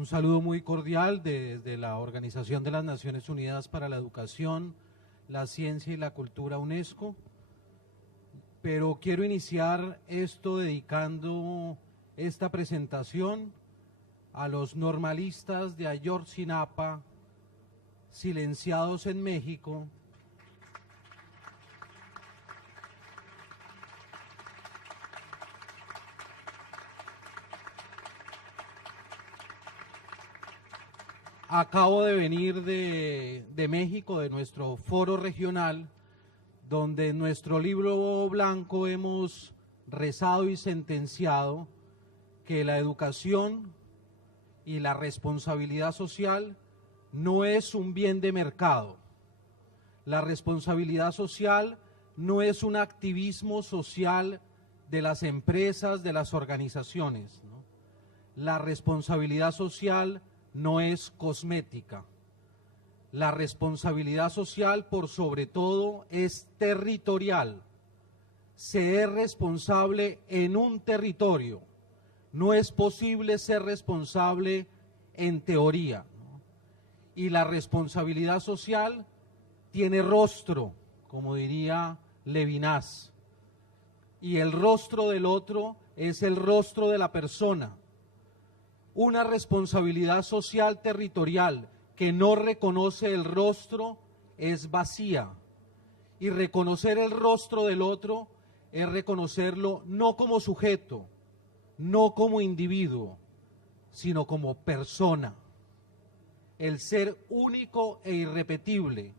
Un saludo muy cordial desde la Organización de las Naciones Unidas para la Educación, la Ciencia y la Cultura UNESCO. Pero quiero iniciar esto dedicando esta presentación a los normalistas de Ayotzinapa, silenciados en México, acabo de venir de México, de nuestro foro regional, donde en nuestro libro blanco hemos rezado y sentenciado que la educación y la responsabilidad social no es un bien de mercado. La responsabilidad social no es un activismo social de las empresas, de las organizaciones, ¿no? La responsabilidad social no es cosmética. La responsabilidad social, por sobre todo, es territorial. Se es responsable en un territorio. No es posible ser responsable en teoría, ¿no? Y la responsabilidad social tiene rostro, como diría Levinas. Y el rostro del otro es el rostro de la persona. Una responsabilidad social territorial que no reconoce el rostro es vacía. Y reconocer el rostro del otro es reconocerlo no como sujeto, no como individuo, sino como persona. El ser único e irrepetible,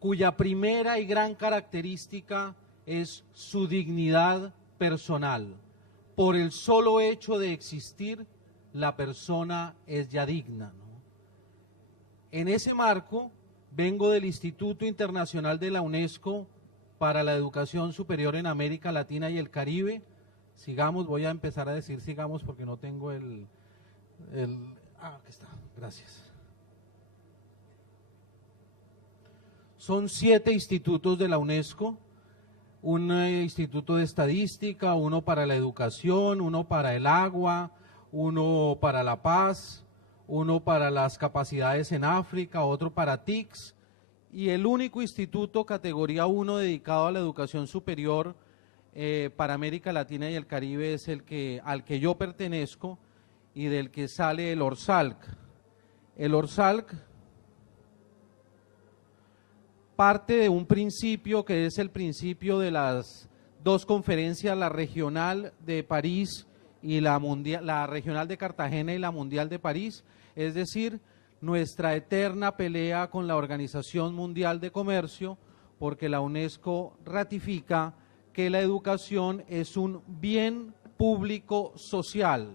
cuya primera y gran característica es su dignidad personal. Por el solo hecho de existir, la persona es ya digna, ¿no? En ese marco, vengo del Instituto Internacional de la UNESCO para la Educación Superior en América Latina y el Caribe. Sigamos, voy a empezar a decir sigamos porque no tengo aquí está, gracias. Son 7 institutos de la UNESCO, un instituto de estadística, uno para la educación, uno para el agua, uno para la paz, uno para las capacidades en África, otro para TICS, y el único instituto categoría 1 dedicado a la educación superior para América Latina y el Caribe es al que yo pertenezco y del que sale el ORSALC. El ORSALC parte de un principio que es el principio de las dos conferencias, la regional de París y la regional de Cartagena y la mundial de París, es decir, nuestra eterna pelea con la Organización Mundial de Comercio, porque la UNESCO ratifica que la educación es un bien público social,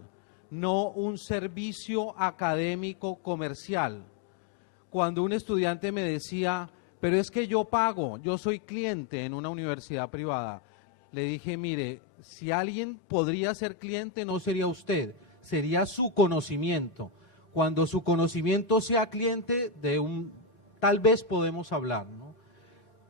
no un servicio académico comercial. Cuando un estudiante me decía, pero es que yo pago, yo soy cliente en una universidad privada, le dije, mire, si alguien podría ser cliente no sería usted, sería su conocimiento. Cuando su conocimiento sea cliente tal vez podemos hablar, ¿no?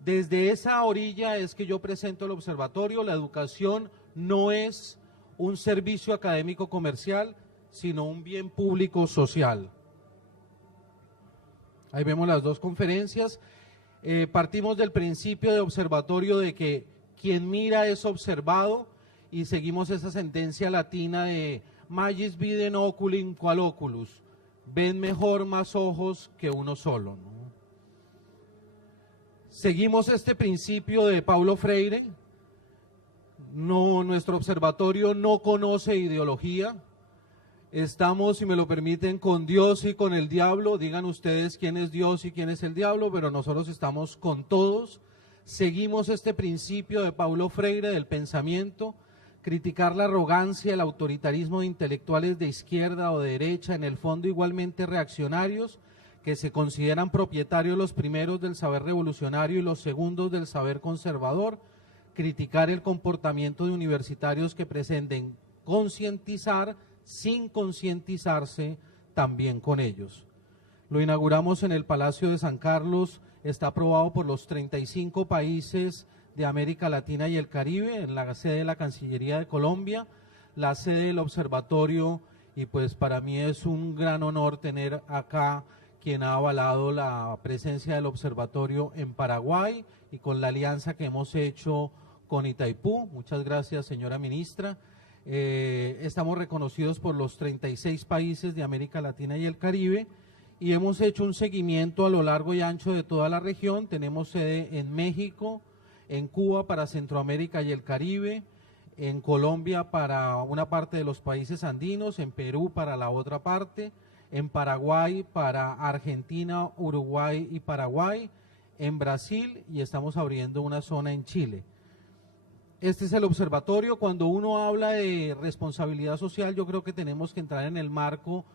Desde esa orilla es que yo presento el observatorio. La educación no es un servicio académico comercial, sino un bien público social. Ahí vemos las dos conferencias. Partimos del principio de observatorio de que quien mira es observado y seguimos esa sentencia latina de magis videm oculum qual oculus, ven mejor más ojos que uno solo, ¿no? Seguimos este principio de Paulo Freire. Nuestro observatorio no conoce ideología. Estamos, si me lo permiten, con Dios y con el diablo. Digan ustedes quién es Dios y quién es el diablo, pero nosotros estamos con todos. Seguimos este principio de Paulo Freire del pensamiento, criticar la arrogancia, el autoritarismo de intelectuales de izquierda o de derecha, en el fondo igualmente reaccionarios, que se consideran propietarios los primeros del saber revolucionario y los segundos del saber conservador, criticar el comportamiento de universitarios que pretenden concientizar sin concientizarse también con ellos. Lo inauguramos en el Palacio de San Carlos, está aprobado por los 35 países de América Latina y el Caribe, en la sede de la Cancillería de Colombia, la sede del Observatorio y pues para mí es un gran honor tener acá quien ha avalado la presencia del observatorio en Paraguay y con la alianza que hemos hecho con Itaipú. Muchas gracias, señora ministra. Estamos reconocidos por los 36 países de América Latina y el Caribe y hemos hecho un seguimiento a lo largo y ancho de toda la región. Tenemos sede en México, en Cuba para Centroamérica y el Caribe, en Colombia para una parte de los países andinos, en Perú para la otra parte, en Paraguay para Argentina, Uruguay y Paraguay, en Brasil y estamos abriendo una zona en Chile. Este es el observatorio. Cuando uno habla de responsabilidad social, yo creo que tenemos que entrar en el marco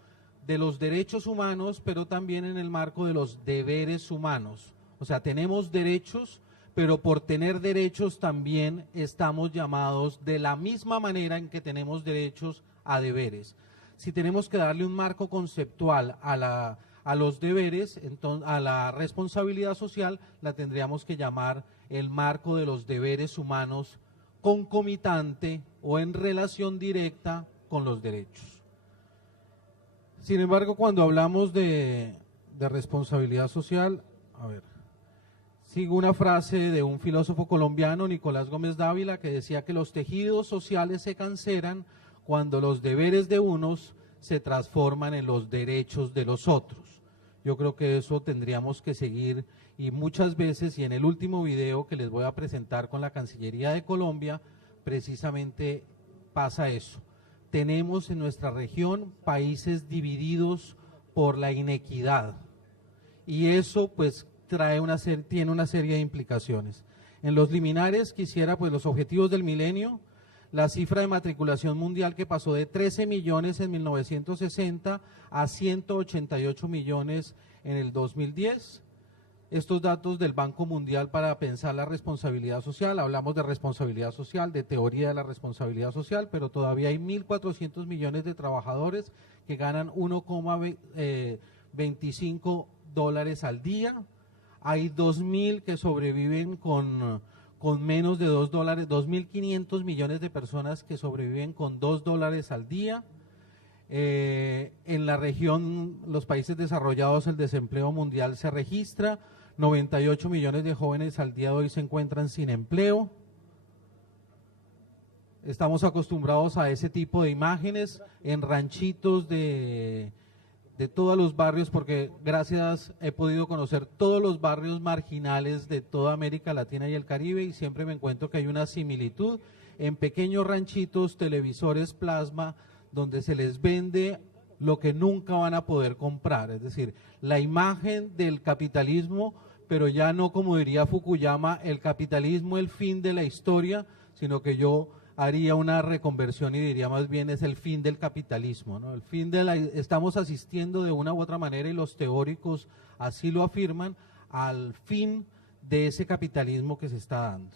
de los derechos humanos, pero también en el marco de los deberes humanos. O sea, tenemos derechos, pero por tener derechos también estamos llamados de la misma manera en que tenemos derechos a deberes. Si tenemos que darle un marco conceptual a los deberes, entonces, a la responsabilidad social, la tendríamos que llamar el marco de los deberes humanos concomitante o en relación directa con los derechos. Sin embargo, cuando hablamos de responsabilidad social, sigo una frase de un filósofo colombiano, Nicolás Gómez Dávila, que decía que los tejidos sociales se canceran cuando los deberes de unos se transforman en los derechos de los otros. Yo creo que eso tendríamos que seguir y muchas veces, y en el último video que les voy a presentar con la Cancillería de Colombia, precisamente pasa eso. Tenemos en nuestra región países divididos por la inequidad y eso pues tiene una serie de implicaciones. En los liminares quisiera pues los objetivos del milenio, la cifra de matriculación mundial que pasó de 13 millones en 1960 a 188 millones en el 2010. Estos datos del Banco Mundial para pensar la responsabilidad social, hablamos de responsabilidad social, de teoría de la responsabilidad social, pero todavía hay 1.400 millones de trabajadores que ganan 1,25 dólares al día, hay 2.000 que sobreviven con menos de 2 dólares, 2.500 millones de personas que sobreviven con 2 dólares al día. En la región, los países desarrollados, el desempleo mundial se registra, 98 millones de jóvenes al día de hoy se encuentran sin empleo. Estamos acostumbrados a ese tipo de imágenes en ranchitos de todos los barrios, porque gracias he podido conocer todos los barrios marginales de toda América Latina y el Caribe y siempre me encuentro que hay una similitud en pequeños ranchitos, televisores plasma, donde se les vende lo que nunca van a poder comprar, es decir, la imagen del capitalismo, pero ya no como diría Fukuyama, el capitalismo el fin de la historia, sino que yo haría una reconversión y diría más bien es el fin del capitalismo, ¿no? El fin estamos asistiendo de una u otra manera y los teóricos así lo afirman, al fin de ese capitalismo que se está dando.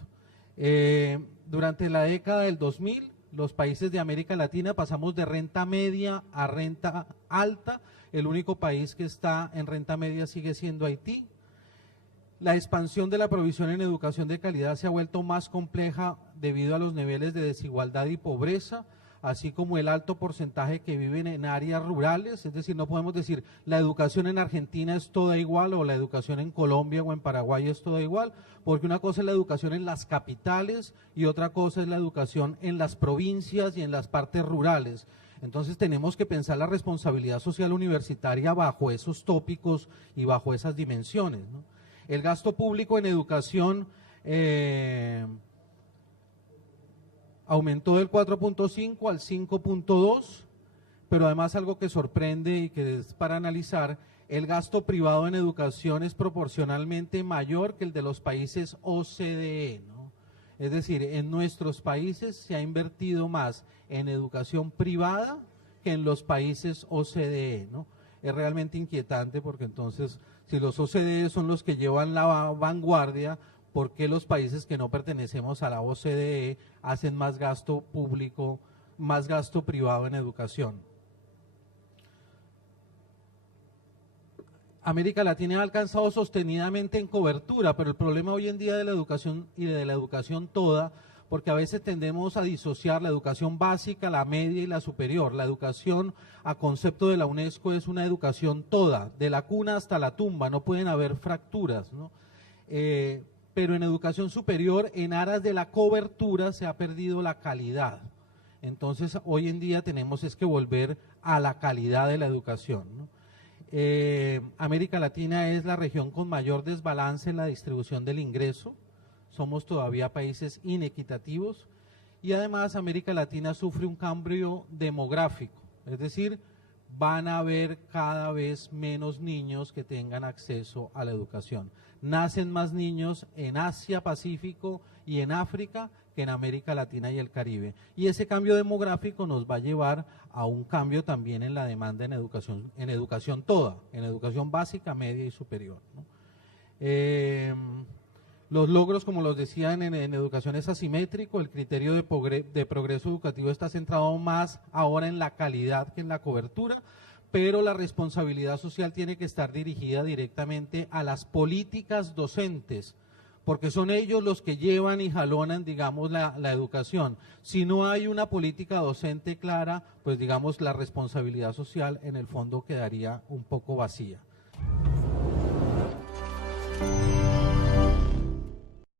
Durante la década del 2000, los países de América Latina pasamos de renta media a renta alta, el único país que está en renta media sigue siendo Haití. La expansión de la provisión en educación de calidad se ha vuelto más compleja debido a los niveles de desigualdad y pobreza, así como el alto porcentaje que viven en áreas rurales, es decir, no podemos decir la educación en Argentina es toda igual o la educación en Colombia o en Paraguay es toda igual, porque una cosa es la educación en las capitales y otra cosa es la educación en las provincias y en las partes rurales. Entonces tenemos que pensar la responsabilidad social universitaria bajo esos tópicos y bajo esas dimensiones, ¿no? El gasto público en educación aumentó del 4.5 al 5.2, pero además algo que sorprende y que es para analizar, el gasto privado en educación es proporcionalmente mayor que el de los países OCDE, ¿no? Es decir, en nuestros países se ha invertido más en educación privada que en los países OCDE, ¿no? Es realmente inquietante porque entonces, si los OCDE son los que llevan la vanguardia, ¿por qué los países que no pertenecemos a la OCDE hacen más gasto público, más gasto privado en educación? América Latina ha alcanzado sostenidamente en cobertura, pero el problema hoy en día de la educación y de la educación toda, porque a veces tendemos a disociar la educación básica, la media y la superior. La educación, a concepto de la UNESCO, es una educación toda, de la cuna hasta la tumba, no pueden haber fracturas, ¿no? Pero en educación superior, en aras de la cobertura, se ha perdido la calidad. Entonces, hoy en día tenemos es que volver a la calidad de la educación, ¿no? América Latina es la región con mayor desbalance en la distribución del ingreso. Somos todavía países inequitativos y además América Latina sufre un cambio demográfico, es decir, van a haber cada vez menos niños que tengan acceso a la educación. Nacen más niños en Asia, Pacífico y en África que en América Latina y el Caribe. Y ese cambio demográfico nos va a llevar a un cambio también en la demanda en educación toda, en educación básica, media y superior, ¿no? Los logros, como los decían, en educación es asimétrico, el criterio de progreso educativo está centrado más ahora en la calidad que en la cobertura, pero la responsabilidad social tiene que estar dirigida directamente a las políticas docentes, porque son ellos los que llevan y jalonan, digamos, la educación. Si no hay una política docente clara, pues digamos, la responsabilidad social en el fondo quedaría un poco vacía.